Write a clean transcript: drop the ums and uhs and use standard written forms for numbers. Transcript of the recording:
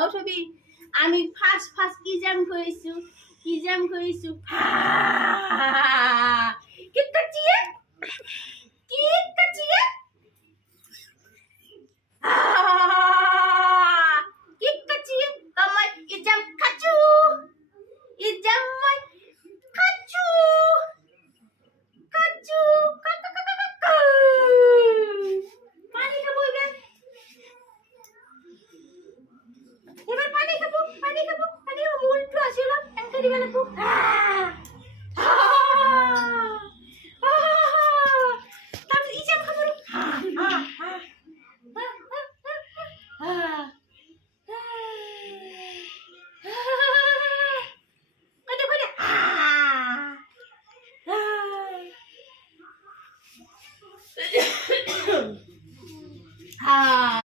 দাও ছবি আমি ফার্স্ট ফার্স্ট কি জাম করেছু কি কাচিয়ে কি কাচিয়ে কামাই ইজাম খাচু ইজাম খাচু খাচু পানি খাবো এবার পানি খাবো উল্টো আসিলাম এনকারি বানাবো